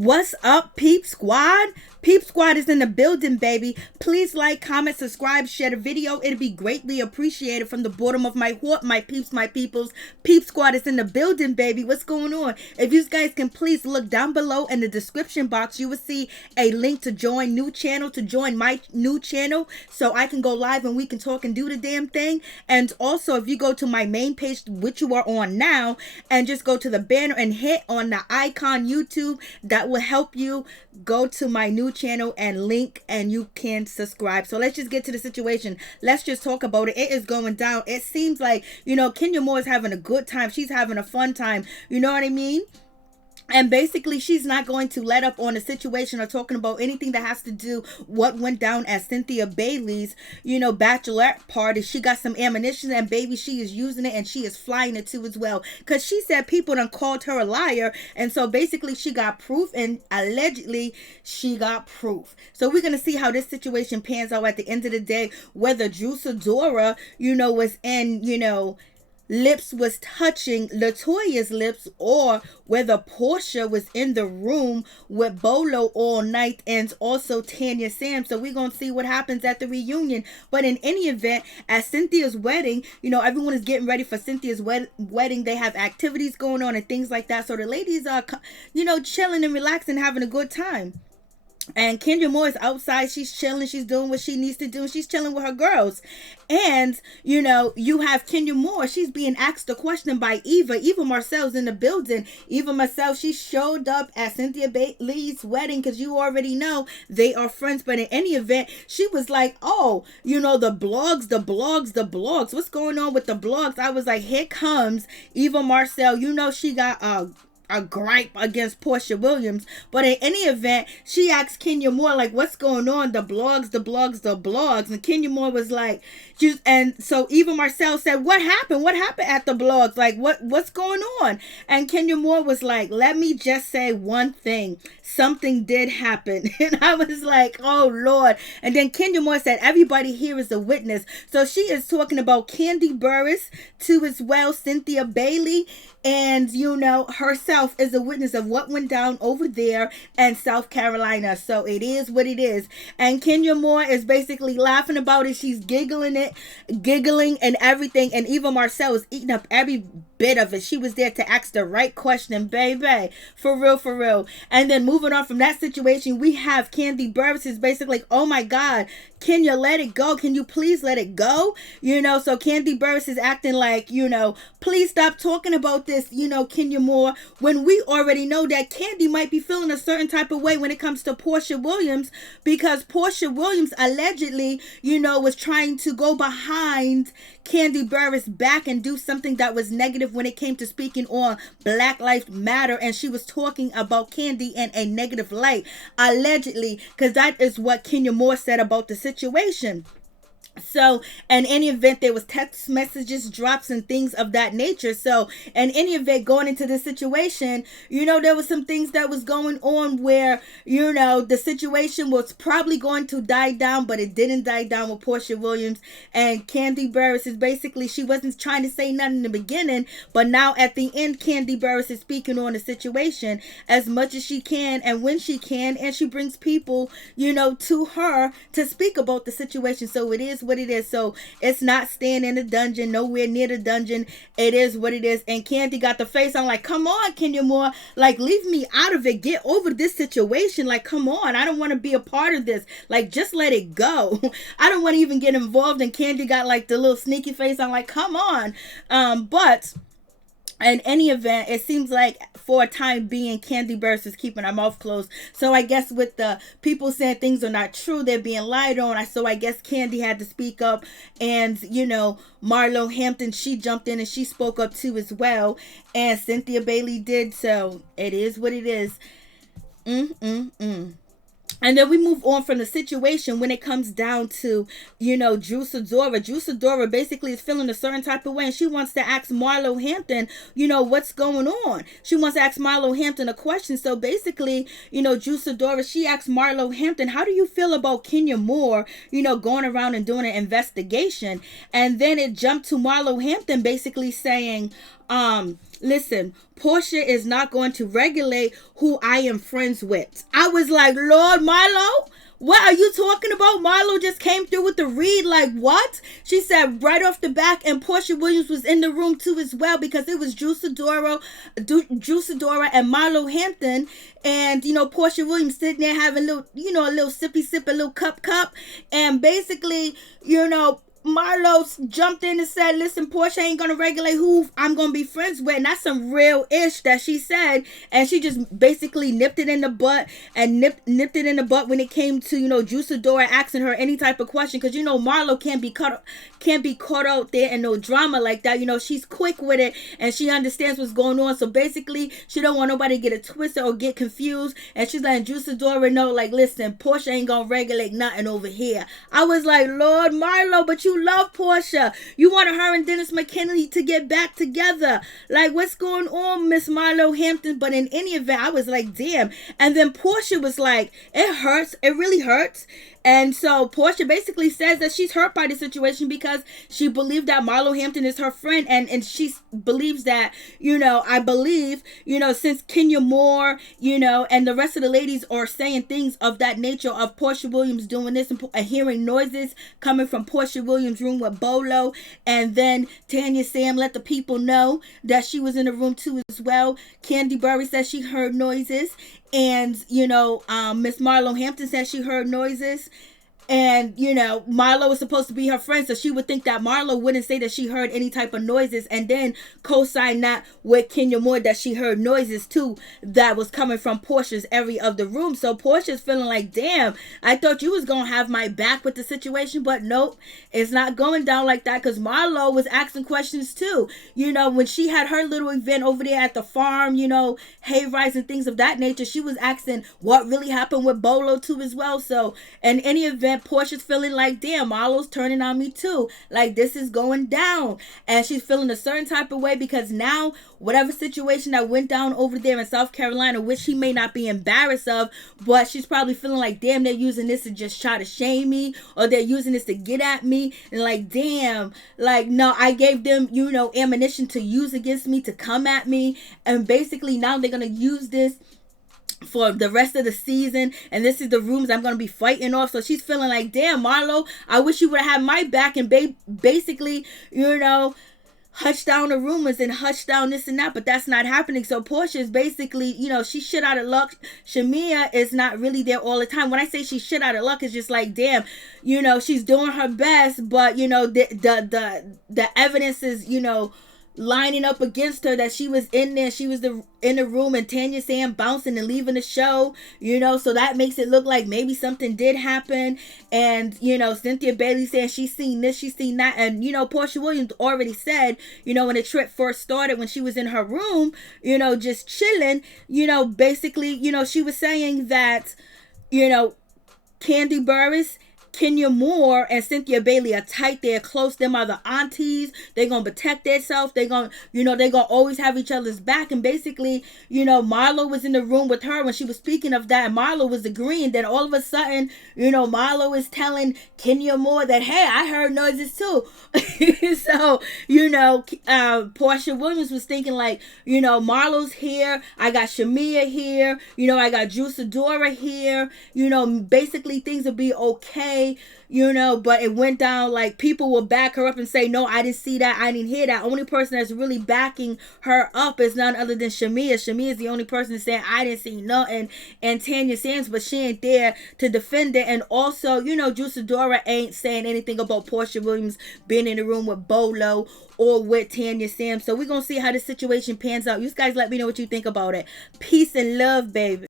What's up, Peep Squad? Peep Squad is in the building, baby. Please like, comment, subscribe, share the video. It'd be greatly appreciated from the bottom of my heart, my peeps, my peoples. Peep Squad is in the building, baby. What's going on? If you guys can please look down below in the description box, you will see a link to join new channel, to join my new channel, so I can go live and we can talk and do the damn thing. And also, if you go to my main page, which you are on now, and just go to the banner and hit on the icon YouTube, that will help you go to my new channel and link, and you can subscribe. So let's just get to the situation. Let's just talk about it. It is going down. It seems like, Kenya Moore is having a good time. She's having a fun time. You know what I mean? And basically, she's not going to let up on the situation or talking about anything that has to do what went down at Cynthia Bailey's, bachelorette party. She got some ammunition, and baby, she is using it, and she is flying it too as well. Because she said people done called her a liar. And so basically, she got proof, and allegedly, she got proof. So we're going to see how this situation pans out at the end of the day. Whether Sidora, was in, lips was touching Latoya's lips, or whether Porsha was in the room with Bolo all night, and also Tanya Sam. So we're going to see what happens at the reunion. But in any event, at Cynthia's wedding, everyone is getting ready for Cynthia's wedding. They have activities going on and things like that. So the ladies are, chilling and relaxing, having a good time. And Kenya Moore is outside. She's chilling. She's doing what she needs to do. She's chilling with her girls. And, you have Kenya Moore. She's being asked a question by Eva. Eva Marcille's in the building. Eva Marcille, she showed up at Cynthia Bailey's wedding because you already know they are friends. But in any event, she was like, oh, the blogs. What's going on with the blogs? I was like, here comes Eva Marcille. She got a gripe against Porsha Williams. But in any event, she asked Kenya Moore, like, what's going on? The blogs. And Kenya Moore was like, and so Eva Marcille said, what happened? What happened at the blogs? Like, what's going on? And Kenya Moore was like, let me just say one thing. Something did happen. And I was like, oh, Lord. And then Kenya Moore said, everybody here is a witness. So she is talking about Kandi Burruss too as well, Cynthia Bailey, and, herself is a witness of what went down over there in South Carolina. So it is what it is. And Kenya Moore is basically laughing about it. She's giggling and everything. And Eva Marcille is eating up every bit of it. She was there to ask the right question, baby. For real. And then moving on from that situation, we have Kandi Burruss is basically like, oh my God, Kenya, let it go. Can you please let it go? So Kandi Burruss is acting like, please stop talking about this, Kenya Moore, when we already know that Kandi might be feeling a certain type of way when it comes to Porsha Williams, because Porsha Williams allegedly, was trying to go behind Kandi Burruss back and do something that was negative when it came to speaking on Black Lives Matter, and she was talking about Kandi in a negative light, allegedly, because that is what Kenya Moore said about the situation. So, in any event, there was text messages, drops, and things of that nature. So, in any event, going into this situation, there was some things that was going on where, the situation was probably going to die down, but it didn't die down with Porsha Williams. And Kandi Burruss is basically, she wasn't trying to say nothing in the beginning, but now at the end, Kandi Burruss is speaking on the situation as much as she can and when she can, and she brings people, to her to speak about the situation. So, it is what it is. So it's not staying in the dungeon, nowhere near the dungeon. It is what it is. And Kandi got the face on like, come on, Kenya Moore, like, leave me out of it. Get over this situation. Like, come on, I don't want to be a part of this. Like, just let it go. I don't want to even get involved. And Kandi got like the little sneaky face on like, come on. But in any event, it seems like for a time being, Kandi Burruss is keeping her mouth closed. So I guess with the people saying things are not true, they're being lied on. So I guess Kandi had to speak up. And, Marlo Hampton, she jumped in and she spoke up too as well. And Cynthia Bailey did. So it is what it is. And then we move on from the situation when it comes down to, Sidora. Sidora basically is feeling a certain type of way, and she wants to ask Marlo Hampton, what's going on. She wants to ask Marlo Hampton a question. So basically, Sidora, she asks Marlo Hampton, how do you feel about Kenya Moore, going around and doing an investigation? And then it jumped to Marlo Hampton basically saying, listen, Porsha is not going to regulate who I am friends with. I was like, Lord Marlo, what are you talking about? Marlo just came through with the read. Like, what? She said right off the back, and Porsha Williams was in the room too as well, because it was Sidora and Marlo Hampton. And, Porsha Williams sitting there having a little sippy sip, a little cup. And basically, Marlo jumped in and said, listen, Porsha ain't going to regulate who I'm going to be friends with. And that's some real ish that she said. And she just basically nipped it in the butt and nipped it in the butt when it came to, Sidora asking her any type of question. Because, Marlo can't be caught out there in no drama like that. She's quick with it and she understands what's going on. So basically, she don't want nobody to get it twisted or get confused. And she's letting Sidora know, like, listen, Porsha ain't going to regulate nothing over here. I was like, Lord Marlo, but you love Porsha. You wanted her and Dennis McKinley to get back together. Like, what's going on, Miss Marlo Hampton? But in any event, I was like, damn. And then Porsha was like, it hurts. It really hurts. And so Porsha basically says that she's hurt by the situation because she believed that Marlo Hampton is her friend. And she believes that, I believe, since Kenya Moore, and the rest of the ladies are saying things of that nature of Porsha Williams doing this and hearing noises coming from Porsha Williams' room with Bolo. And then Tanya Sam let the people know that she was in the room too as well. Kandi Burruss says she heard noises. And, Miss Marlo Hampton said she heard noises. And, Marlo was supposed to be her friend, so she would think that Marlo wouldn't say that she heard any type of noises and then co-sign that with Kenya Moore that she heard noises too that was coming from Porsha's area of the room. So Porsha's feeling like, damn, I thought you was going to have my back with the situation, but nope, it's not going down like that because Marlo was asking questions too. When she had her little event over there at the farm, hay rides and things of that nature, she was asking what really happened with Bolo too as well. So in any event, Porsha's feeling like, damn, Marlo's turning on me too. Like, this is going down. And she's feeling a certain type of way because now, whatever situation that went down over there in South Carolina, which she may not be embarrassed of, but she's probably feeling like, damn, they're using this to just try to shame me, or they're using this to get at me. And like, damn, like, no, I gave them, ammunition to use against me, to come at me. And basically now they're going to use this for the rest of the season, and this is the rooms I'm going to be fighting off. So she's feeling like, damn, Marlo, I wish you would have had my back and basically, hush down the rumors and hush down this and that, but that's not happening. So Porsha is basically, she's shit out of luck. Shamea is not really there all the time. When I say she's shit out of luck, it's just like, damn, she's doing her best, but the evidence is, lining up against her that she was in there. She was in the room, and Tanya Sam bouncing and leaving the show, so that makes it look like maybe something did happen. And, Cynthia Bailey saying she's seen this, she's seen that. And, Porsha Williams already said, when the trip first started, when she was in her room, just chilling, basically, she was saying that, Kandi Burruss, Kenya Moore and Cynthia Bailey are tight. They're close. Them are the aunties. They're going to protect themselves. They're going to always have each other's back. And basically, Marlo was in the room with her when she was speaking of that. And Marlo was agreeing. Then all of a sudden, Marlo is telling Kenya Moore that, hey, I heard noises too. So, Porsha Williams was thinking like, Marlo's here. I got Shamea here. I got Sidora here. Basically things will be okay. But it went down like people will back her up and say, no, I didn't see that, I didn't hear that. Only person that's really backing her up is none other than Shamea. Shamea is the only person saying, I didn't see nothing. And Tanya Sands, but she ain't there to defend it. And also, Sidora ain't saying anything about Porsha Williams being in the room with Bolo or with Tanya Sam. So we're going to see how the situation pans out. You guys let me know what you think about it. Peace and love, baby.